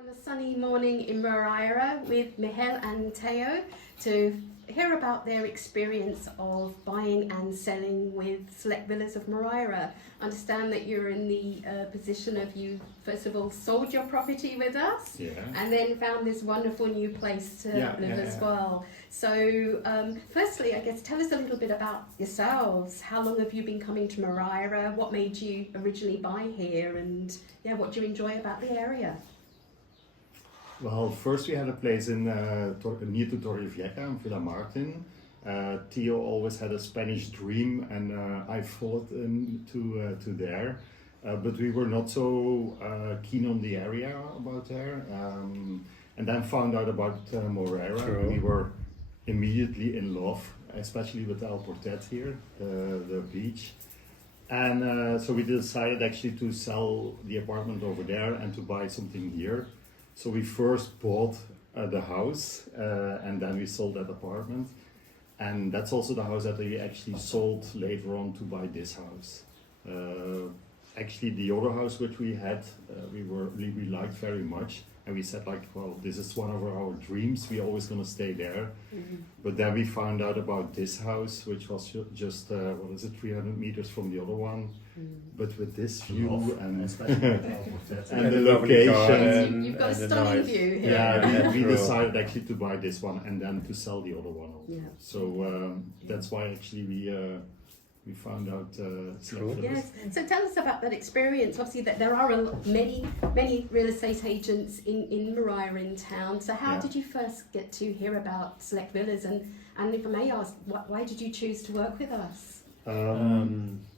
On a sunny morning in Moraira with Michel and Theo to hear about their experience of buying and selling with Select Villas of Moraira. I understand that you're in the position of you first of all sold your property with us, and then found this wonderful new place to live as well. So firstly, I guess tell us a little bit about yourselves. How long have you been coming to Moraira? What made you originally buy here, and what do you enjoy about the area? Well, first we had a place in near to Torrevieja in Villa Martin. Theo always had a Spanish dream, and I followed him to there. But we were not so keen on the area about there. And then found out about Moraira. We were immediately in love, especially with El Portet here, the beach. And so we decided actually to sell the apartment over there and to buy something here. So we first bought the house and then we sold that apartment. And that's also the house that we actually sold later on to buy this house. Actually, the other house which we had, we liked very much. And we said like, well, this is one of our dreams. We're always going to stay there. Mm-hmm. But then we found out about this house, which was just, 300 meters from the other one. Mm-hmm. But with this view and the location. You've got a stunning view here. Yeah, we decided actually to buy this one and then to sell the other one. Yeah. So that's why actually we found out. Yes. So tell us about that experience. Obviously, that there are many real estate agents in Moraira in town. So how did you first get to hear about Select Villas? And if I may ask, why did you choose to work with us?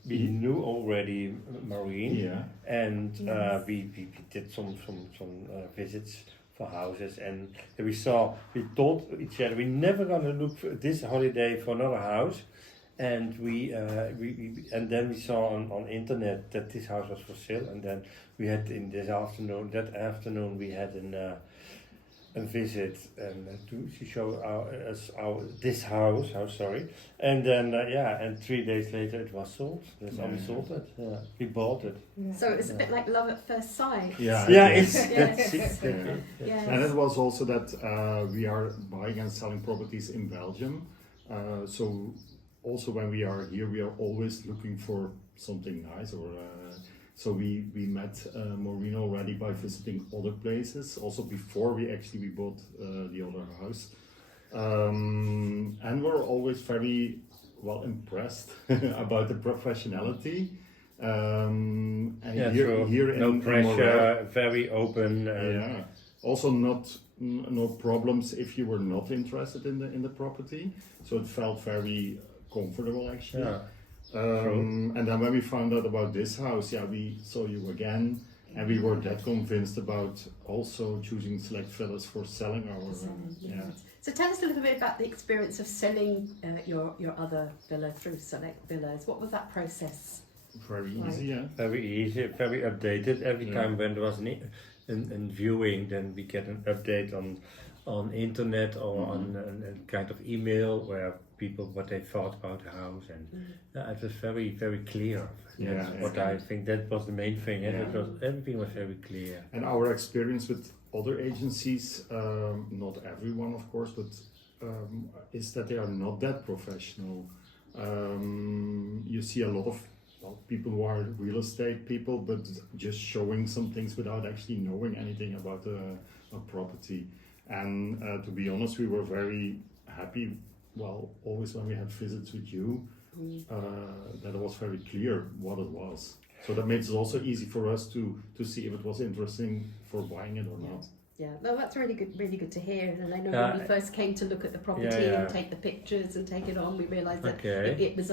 We knew already Maureen, and we did some visits for houses, and we told each other we're never gonna look for this holiday for another house. And then we saw on internet that this house was for sale, and then we had that afternoon we had a visit to show us this house, and then and 3 days later it was sold. That's how we sold it. Yeah, we bought it. Yeah. So it's a bit like love at first sight. That's it. And it was also that we are buying and selling properties in Belgium, so. Also, when we are here, we are always looking for something nice. So we met Maureen already by visiting other places. Also, before we bought the other house, and we're always very well impressed about the professionality. And here no in pressure, very open. Also no problems if you were not interested in the property. So it felt very comfortable actually. And then when we found out about this house, we saw you again, and we were that convinced about also choosing Select Villas for selling our. So tell us a little bit about the experience of selling your other villa through Select Villas. What was that process? Very easy, Very easy, very updated. Every time when there was an viewing, then we get an update on internet or on a kind of email where people what they thought about the house, and it was very, very clear. I think that was the main thing. Everything was very clear. And our experience with other agencies, not everyone of course, but is that they are not that professional. You see a lot of people who are real estate people, but just showing some things without actually knowing anything about a property. And to be honest, we were very happy. Well, always when we had visits with you, that it was very clear what it was. So that makes it also easy for us to see if it was interesting for buying it or not. Yeah, no, that's really good to hear. And I know when we first came to look at the property and take the pictures and take it on, we realised that it was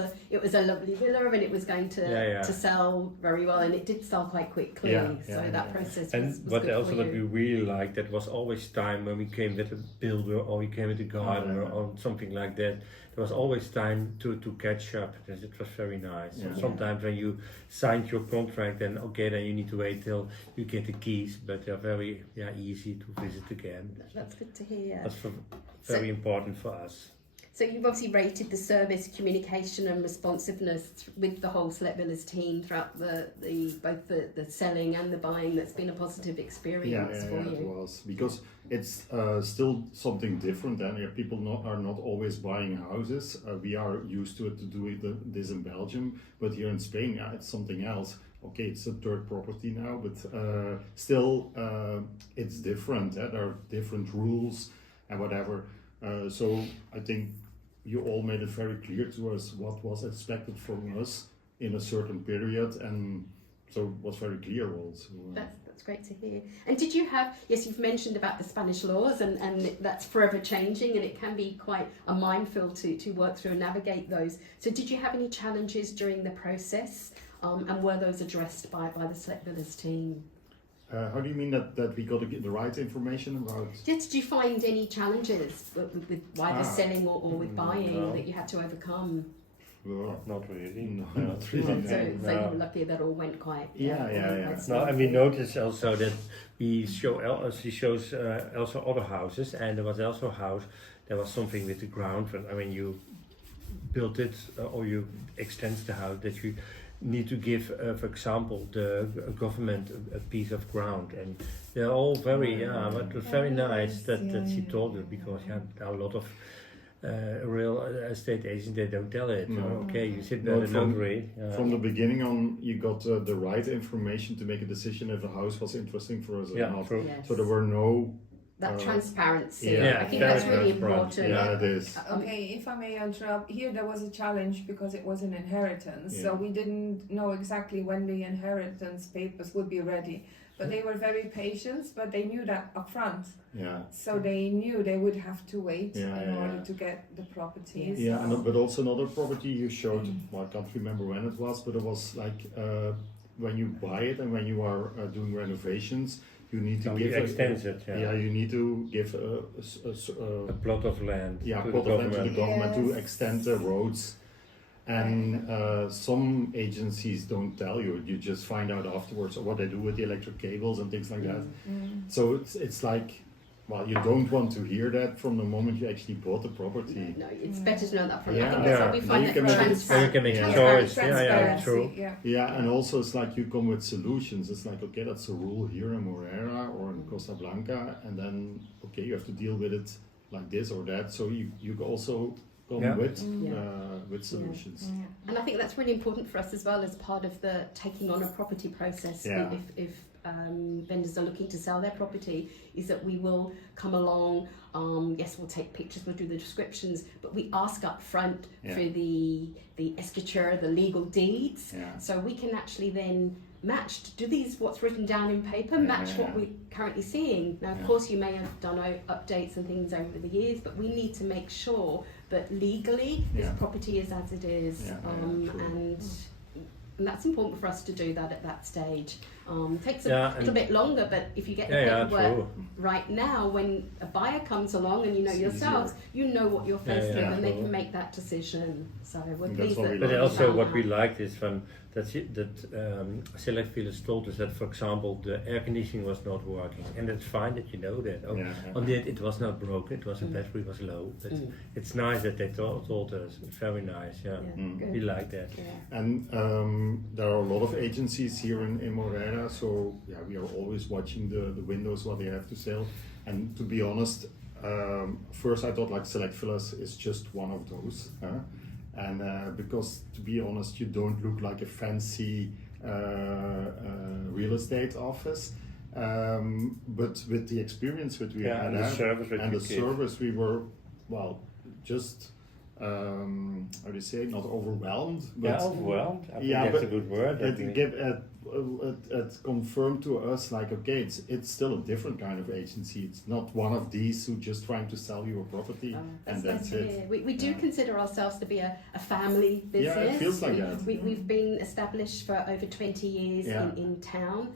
a lovely villa, and it was going to sell very well, and it did sell quite quickly. That process was what good also for that you. we really liked, that was always time when we came with a builder or we came with a gardener or something like that. There was always time to catch up. It was very nice. So sometimes when you signed your contract, then you need to wait till you get the keys, but they're very easy to visit again. That's good to hear. That's very important for us. So you've obviously rated the service, communication and responsiveness with the whole Select Villas team throughout both the selling and the buying. That's been a positive experience for you. It was, because it's still something different, and people are not always buying houses. We are used to it to do this in Belgium, but here in Spain, it's something else. Okay, it's a third property now, but still it's different. There are different rules and whatever. So I think you all made it very clear to us what was expected from us in a certain period, and so it was very clear also. That's great to hear. And did you have, yes, you've mentioned about the Spanish laws, and that's forever changing, and it can be quite a minefield to work through and navigate those. So did you have any challenges during the process, and were those addressed by the Select Villas team? How do you mean that we got to get the right information about? Did you find any challenges with either selling or with buying that you had to overcome? Well, not really. No, not really. So you were lucky that all went quite. Yeah. No, and we noticed also that she shows also other houses, and there was also a house. There was something with the ground. When you built it or you extend the house, that you need to give, for example, the government a piece of ground, and they're all very, but it was very nice that she told it, because there are a lot of real estate agents, they don't tell it. Okay, you sit there from the beginning on, you got the right information to make a decision if the house was interesting for us or not. True. Yes. So there were no that transparency. Yeah, I think that's really important. Yeah, it is. Okay, if I may interrupt, here there was a challenge because it was an inheritance, so we didn't know exactly when the inheritance papers would be ready. But they were very patient, but they knew that up front. Yeah. So they knew they would have to wait in order yeah. to get the properties. Yeah, but also another property you showed, well, I can't remember when it was, but it was like when you buy it and when you are doing renovations, you need to give you need to give a plot of land to the government to extend the roads. And some agencies don't tell you. You just find out afterwards what they do with the electric cables and things like that. So it's like, well, you don't want to hear that from the moment you actually bought the property. No, it's better to know that from I think that's what we find that you can make a choice. True. Yeah, and also it's like you come with solutions. It's like, okay, that's a rule here in Moraira or in Costa Blanca, and then okay, you have to deal with it like this or that. So you also come with solutions. And I think that's really important for us as well as part of the taking on a property process. If vendors are looking to sell their property, is that we will come along, yes, we'll take pictures, we'll do the descriptions, but we ask up front for the escriture, the legal deeds, so we can actually then match, do these what's written down in paper match what we're currently seeing. Now of course you may have done updates and things over the years, but we need to make sure that legally this property is as it is, and that's important for us to do that at that stage. Takes a little bit longer, but if you get the paperwork right now, when a buyer comes along and you know yourselves, you know what you're faced with, and they can make that decision. So we're pleased that. But also, what we liked is that Select Villas told us that, for example, the air conditioning was not working, and it's fine that you know that. On the end, it was not broken; it was a battery was low. But it's nice that they told us. It's very nice. We like that. And there are a lot of agencies here in Moraira, so we are always watching the windows, what they have to sell. And to be honest, first I thought like Select Villas is just one of those. And because to be honest, you don't look like a fancy real estate office. But with the experience that we had and the service, we were, well, just how do you say, not overwhelmed, but overwhelmed. I think that's a good word. It confirmed to us like, okay, it's still a different kind of agency. It's not one of these who just trying to sell you a property and that's it. We do consider ourselves to be a family business. Yeah, it feels like that. We've been established for over 20 years in town.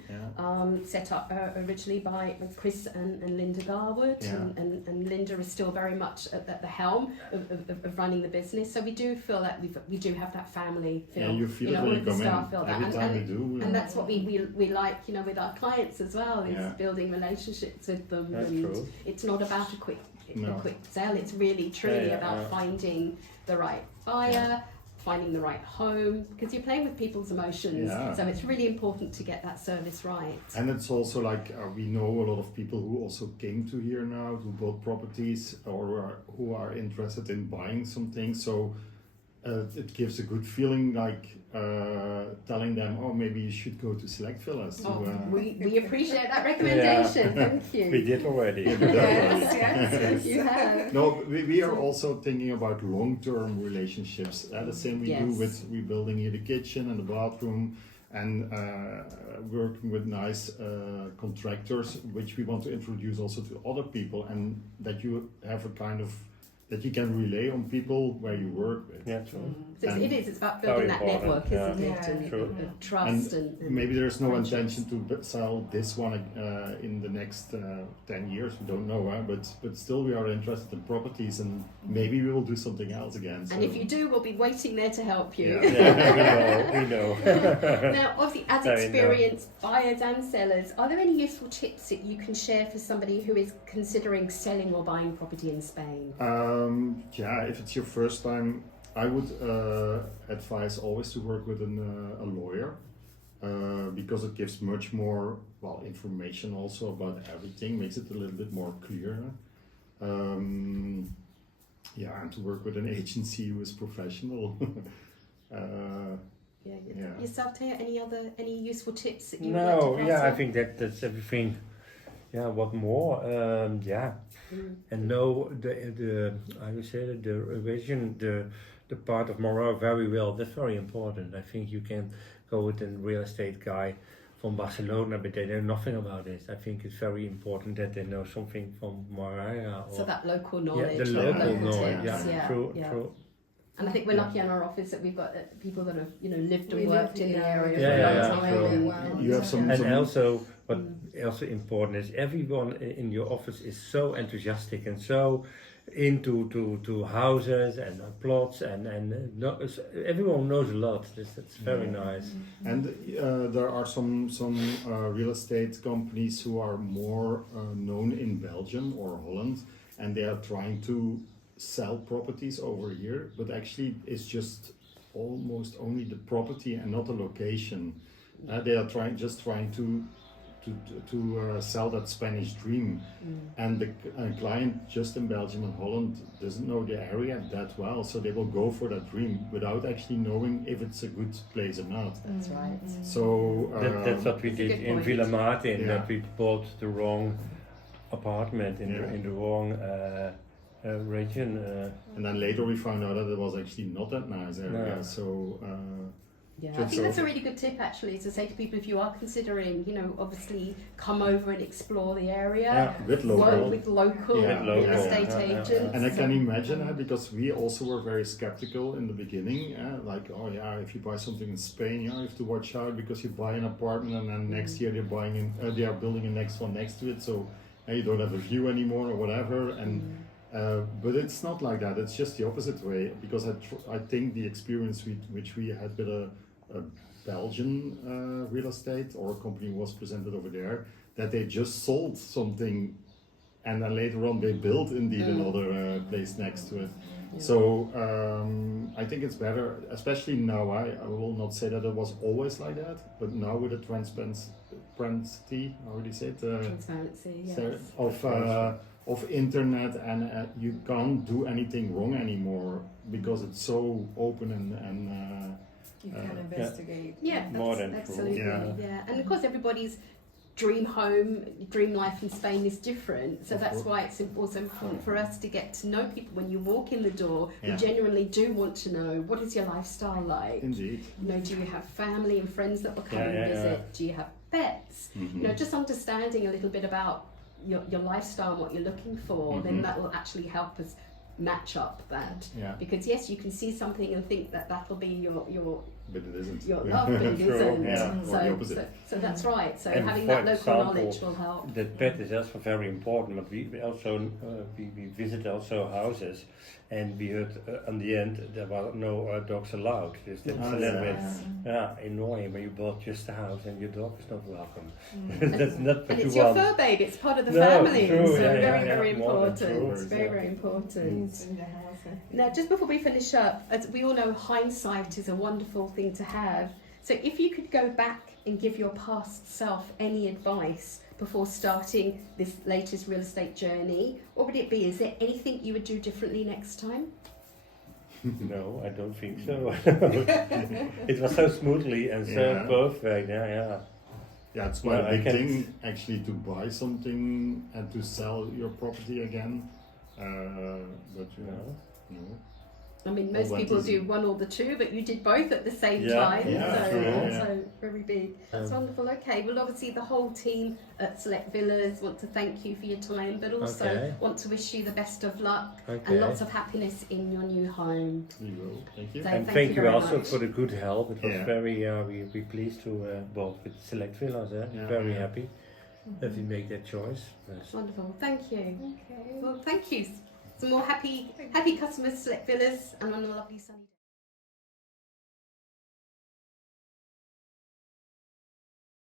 Set up originally by Chris and Linda Garwood, and Linda is still very much at the helm of running the business. So we do feel that we do have that family feel. Yeah, you feel it when you come in. Every time we do. And that's what we like, with our clients as well, is building relationships with them. That's and true. it's not about a quick No. a quick sale. It's really truly about finding the right buyer, finding the right home, because you're playing with people's emotions. Yeah. So it's really important to get that service right. And it's also like we know a lot of people who also came to here now, who bought properties or who are interested in buying something. So it gives a good feeling, like telling them, oh, maybe you should go to Select Villas. We appreciate that recommendation. Thank you. We did already. yes. You have. No, we are also thinking about long-term relationships. The same we do with rebuilding here the kitchen and the bathroom, and working with nice contractors, which we want to introduce also to other people, and that you have a kind of that you can relay on people where you work with. Yeah, true. So it's about building that network, isn't it? Yeah. And trust and maybe there's no friendships. intention to sell this one in the next 10 years. We don't know, but still we are interested in properties, and maybe we will do something else again. So. And if you do, we'll be waiting there to help you. Yeah, we know. Now, obviously, as experienced buyers and sellers, are there any useful tips that you can share for somebody who is considering selling or buying property in Spain? If it's your first time, I would advise always to work with a lawyer, because it gives much more information also about everything, makes it a little bit more clear. And to work with an agency who is professional. Yourself, Taya, any useful tips that you No, would like to pass I on? think that's everything. Yeah, what more? And know the I would say the region, the part of Moraira very well. That's very important. I think you can go with a real estate guy from Barcelona, but they know nothing about it. I think it's very important that they know something from Moraira. So that local knowledge. Yeah, the local knowledge. tips. True. And I think we're lucky in our office that we've got people that have lived and We worked lived in the in area Yeah, for a yeah, long time. true. And You have some- And also, what also important is everyone in your office is so enthusiastic and so into to houses and plots and everyone knows a lot. That's very nice. And there are some real estate companies who are more known in Belgium or Holland, and they are trying to sell properties over here, but actually it's just almost only the property and not the location. They are trying to sell that Spanish dream, and the client just in Belgium and Holland doesn't know the area that well, so they will go for that dream without actually knowing if it's a good place or not. That's right. So That's what we That's a did good in point. Villa Martin. Yeah. That we bought the wrong apartment in Yeah. the wrong region. and then later we found out that it was actually not that nice area. No. So Yeah, I Just think that's a so- really good tip actually, to say to people, if you are considering, obviously come over and explore the area, with work local. with local Yeah, real local, estate yeah. agents. And I can imagine, because we also were very skeptical in the beginning, like, oh yeah, if you buy something in Spain, you have to watch out because you buy an apartment and then next year they are building a next one next to it, so you don't have a view anymore or whatever. And but it's not like that. It's just the opposite way, because I think the experience which we had with a Belgian real estate or a company was presented over there, that they just sold something and then later on they built indeed another place next to it. Yeah. So I think it's better, especially now. I will not say that it was always like that, but now with the transparency, how do you say it? Transparency, yes. Of internet, and you can't do anything wrong anymore because it's so open and You can investigate. Yeah, More than absolutely. true. Yeah, and of course everybody's dream home, dream life in Spain is different. So that's why it's also important for us to get to know people when you walk in the door. Yeah. We genuinely do want to know, what is your lifestyle like? indeed. Do you have family and friends that will come Yeah, and yeah, visit? yeah. Do you have pets? Just understanding a little bit about your lifestyle and what you're looking for, then that will actually help us match up that. Yeah. Because yes, you can see something and think that that'll be your But it isn't. love, but it True, isn't. yeah. Or the opposite. So that's right. So And having for that local example, knowledge will help. The pet is also very important, but we also we visit also houses, and we heard on the end there were no dogs allowed. It's a little bit annoying when you bought just a house and your dog is not welcome. That's not what And you it's your want. fur baby, it's part of the No, family, true, so yeah, very more than important. true. It's very important. In the house. Now, just before we finish up, as we all know, hindsight is a wonderful thing to have. So if you could go back and give your past self any advice before starting this latest real estate journey, what would it be? Is there anything you would do differently next time? No, I don't think so. It was so smoothly and so perfect. Yeah, it's quite No, a big I thing actually to buy something and to sell your property again. But no. I mean, most went people easy. do one or the two, but you did both at the same Yeah, time. yeah, so, true, so very big. That's wonderful. Okay, well, obviously the whole team at Select Villas want to thank you for your time, but also want to wish you the best of luck and lots of happiness in your new home. You will. Thank you. So And thank you very also much. for the good help. It was Yeah. very, we pleased to work with Select Villas. Very happy that we make that choice. Yes. Wonderful. Thank you. Okay. Well, thank you. Some more happy customers, Select Villas, and on a lovely sunny day.